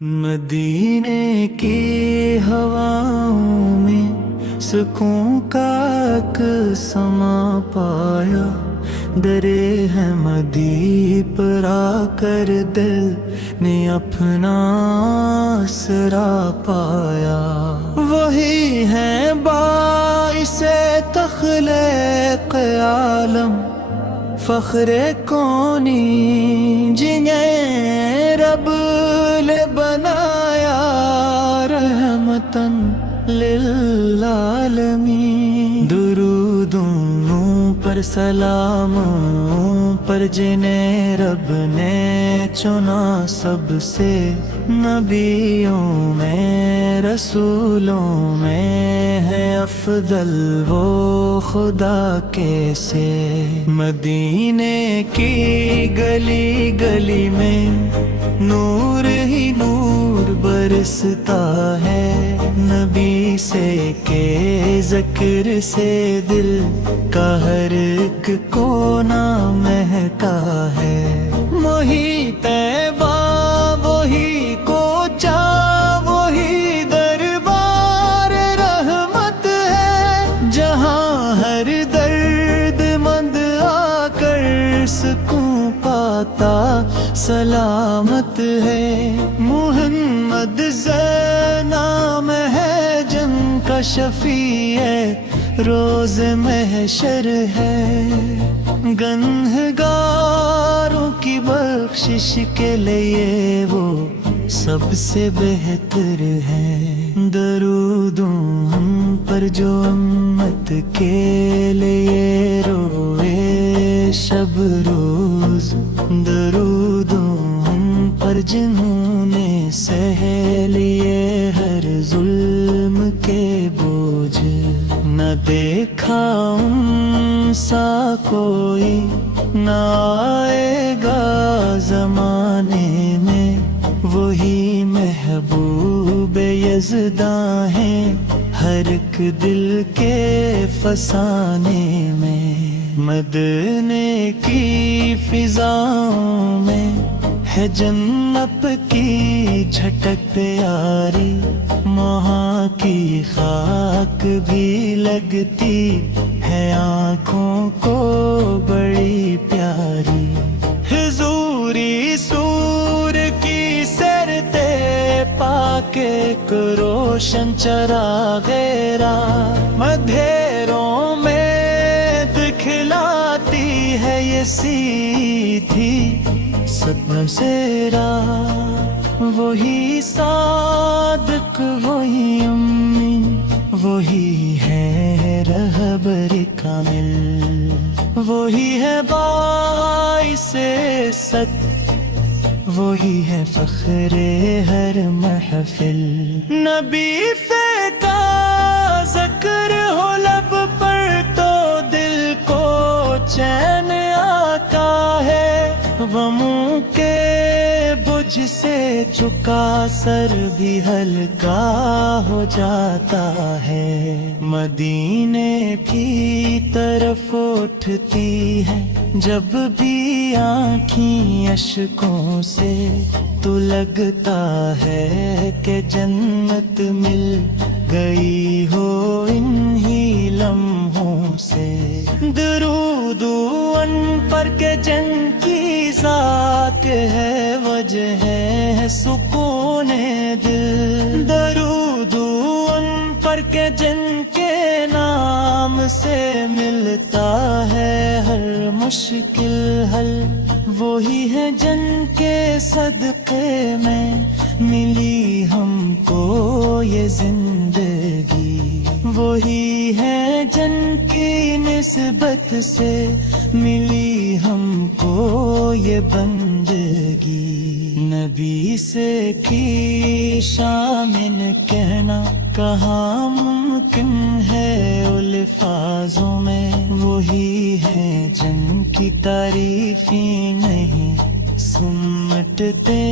مدینے کی ہواؤں میں سکون کا ایک سما پایا، درے ہے مدی پر آ کر دل نے اپنا آسرا پایا۔ وہی ہے باعث تخلیق عالم، فخر کونی جنہیں رب نے بنایا، رحمتاً للعالمین۔ درودوں پر سلاموں پر جنہیں رب نے چنا، سب سے نبیوں میں رسولوں میں ہے افضل وہ خدا کے سے۔ مدینے کی گلی گلی میں نور ہی نور برستا ہے، نبی سے کے ذکر سے دل کا ہر ایک کونا مہکا ہے۔ وہی طیبہ وہی کوچہ وہی دربار رحمت ہے، جہاں ہر درد مند آ کر سکون پاتا سلامت ہے۔ محمد نام ہے جن کا شفیع ہے، روز محشر ہے، گنہگاروں کی بخشش کے لیے وہ سب سے بہتر ہے۔ درودوں ہم پر جو امت کے لیے روئے شب روز، درودوں ہم پر جنہوں نے سہ لیے ہر ظلم کے بوجھ، نہ دیکھا ان سا کوئی نہ آئے گا زمانے میں، وہی محبوب یزداں ہیں ہر ایک دل کے فسانے میں۔ مدینے کی فضاؤں میں ہے جنت کی جھٹک پیاری، وہاں کی خاک بھی لگتی ہے آنکھوں کو بڑی پیاری۔ حضوری سور کی سرتے پاک ایک روشن چراغ راہ، اندھیروں میں دکھلاتی ہے یہ سیدھی سب راہ۔ وہی صادق وہی امی وہی ہے رہبر کامل، وہی ہے باعث ست وہی ہے فخر ہر محفل۔ نبی کا ذکر ہو لب پر تو دل کو چین آتا ہے، غموں کے بجھ سے جھکا سر بھی ہلکا ہو جاتا ہے۔ مدینے کی طرف اٹھتی ہے جب بھی آنکھیں اشکوں سے، تو لگتا ہے کہ جنت مل گئی ہو انہی لمحوں سے۔ درود ان پر کے جن کی ذات ہے وجہ ہے سکون دل، درود ان پر کے جن کے نام سے ملتا ہے ہر مشکل حل، وہی ہے جن کے صدقے میں ملی ہم کو یہ زندگی، وہی ہے جن کی نسبت سے ملی ہم کو یہ بندگی۔ نبی سے کی شامل کہنا کہاں ممکن ہے الفاظوں میں، وہی ہے جن کی تعریفیں نہیں سمٹتے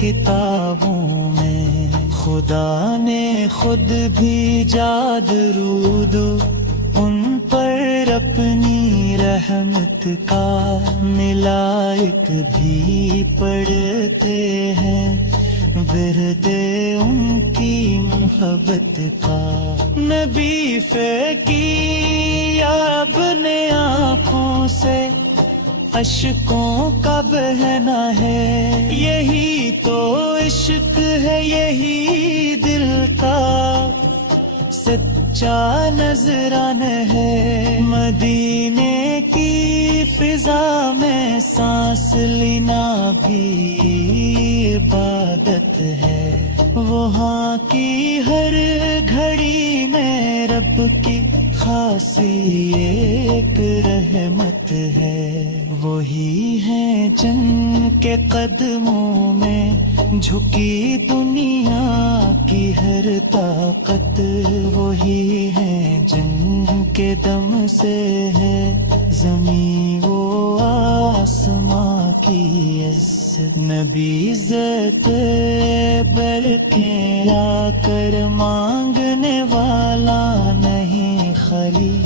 کتابوں میں۔ خدا نے خود بھی درود ان پر اپنی رحمت کا، ملائک بھی پڑھتے ہیں ورد ان کی محبت کا، نبی فیکی اپنے آنکھوں سے اشکوں کا بہنا ہے، یہی تو عشق ہے، یہی دل کا سچا نذرانہ ہے۔ مدینے کی فضا میں سانس لینا بھی عبادت ہے، وہاں کی ہر گھڑی میں رب کی خاصی ایک رحمت ہے، وہی ہے جن کے قدموں میں جھکی دنیا کی ہر طاقت، وہی ہے جن کے دم سے ہے زمین و آسماں کی عزت۔ نبی عزت بلکہ آ کر مانگنے والا نہیں خالی،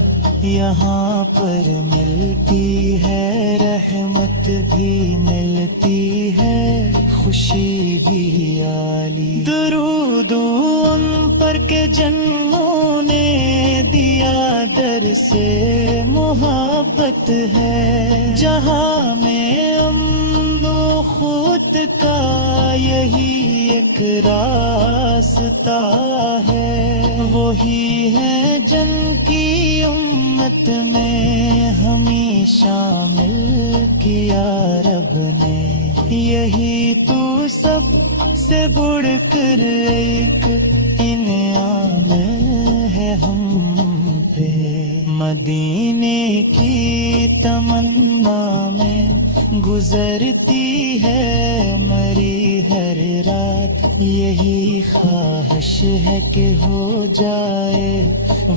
یہاں پر ملتی ہے رحمت بھی ملتی ہے خوشی بھی عالی۔ درود ان پر کہ جنوں نے دیا در سے محبت ہے، جہاں میں امن و خود کا یہی ایک راستہ ہے، وہی ہے جن کی امت میں ہمیں شامل کیا رب نے، یہی تو سب سے بڑھ کر ایک انعام ہے ہم پہ۔ مدینے کی تمنا میں گزرتی ہے میری ہر رات، یہی خواہش ہے کہ ہو جائے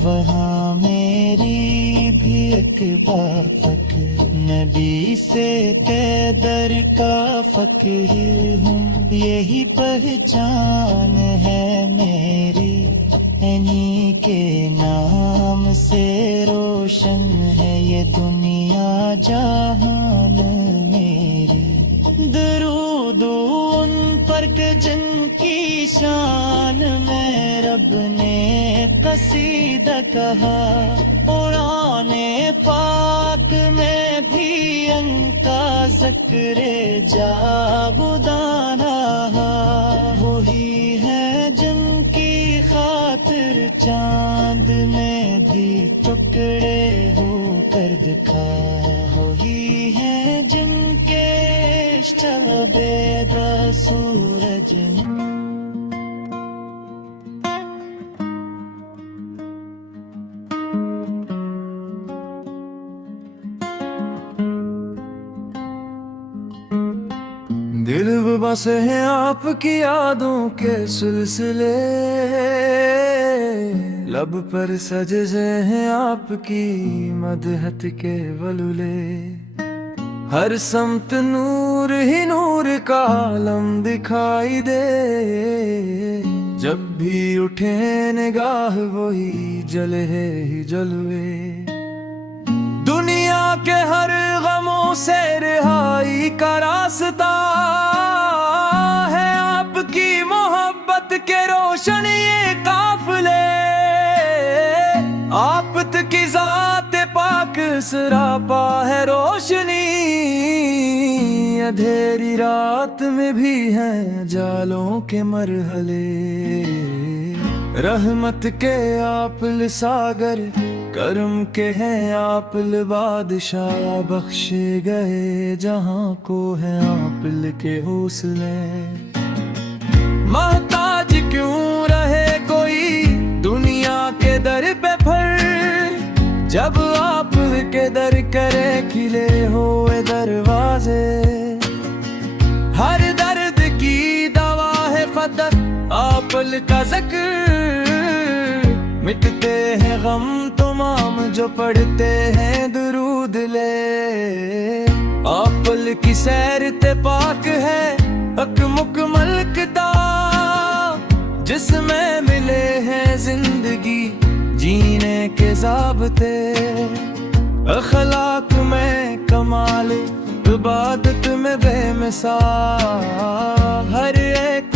وہاں میری بھی ایک بافق، نبی سے قیدر کا فقیر ہوں، یہی پہچان ہے میری، انہی کے نام سے روشن ہے یہ دنیا جہان میری۔ درود ان پر کہ جن کی شان میں رب نے قصیدہ کہا، قرآن پاک میں بھی ان کا ذکر جاودان رہا، وہی ہے جن کی خاطر چاند میں بھی ٹکڑے ہو کر دکھا، وہی ہے جن کے شب سورج دل میں بسے ہیں آپ کی یادوں کے سلسلے، لب پر سجے ہیں آپ کی مدحت کے ولولے، ہر سمت نور ہی نور کا عالم دکھائی دے، جب بھی اٹھے نگاہ وہی جلے ہی جلوے، دنیا کے ہر غموں سے رہائی کا راستہ ہے آپ کی محبت کے روشن یہ قافلے، آپت کی ذات پاک سراپا ہے روشنی، اندھیری رات میں بھی ہیں جالوں کے مرحلے، رحمت کے آپ ساگر کرم کے ہیں آپ بادشاہ، بخشے گئے جہاں کو ہیں آپ کے حوصلے، محتاج کیوں رہے کوئی دنیا کے در پہ پھر، جب آپ کے در کرے کھلے ہوئے دروازے، ہر درد کی دوا ہے فتح آپ کا ذکر، مٹتے ہیں غم تمام جو پڑھتے ہیں درود لے، آپل کی سیر تے پاک ہے حق مکمل کتاب، جس میں ملے ہیں زندگی جینے کے ضابطے، اخلاق میں کمال عبادت میں بے مثال، ہر ایک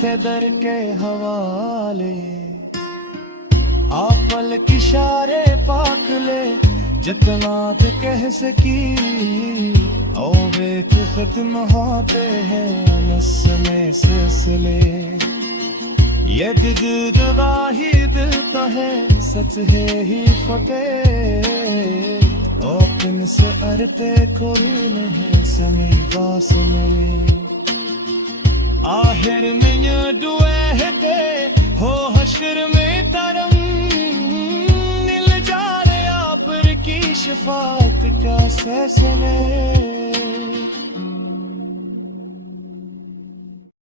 تھے در کے حوالے آپ پلک اشارے پاک لے جتنا تے کہہ سکی او ویک ختم ہوتے ہیں نسلیں سلسلے یہ دل دراہی دل کا ہے سچ ہے ہی فتح اوپن سے ارتے کھرن ہے سمی باس میں آخر میں دعائے ہے ہو حشر میں ترم نل جا رہے آپ کی شفاعت کا سلسلے